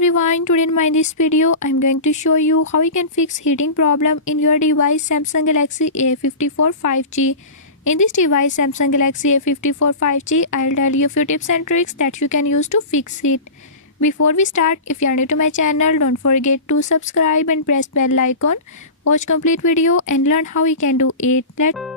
everyone, today in this video I'm going to show you how you can fix heating problem in your device Samsung Galaxy A54 5G. In this device Samsung Galaxy A54 5G, I'll tell you a few tips and tricks that you can use to fix it. Before we start, if you are new to my channel, don't forget to subscribe and press bell icon. Watch complete video and learn how you can do it. Let's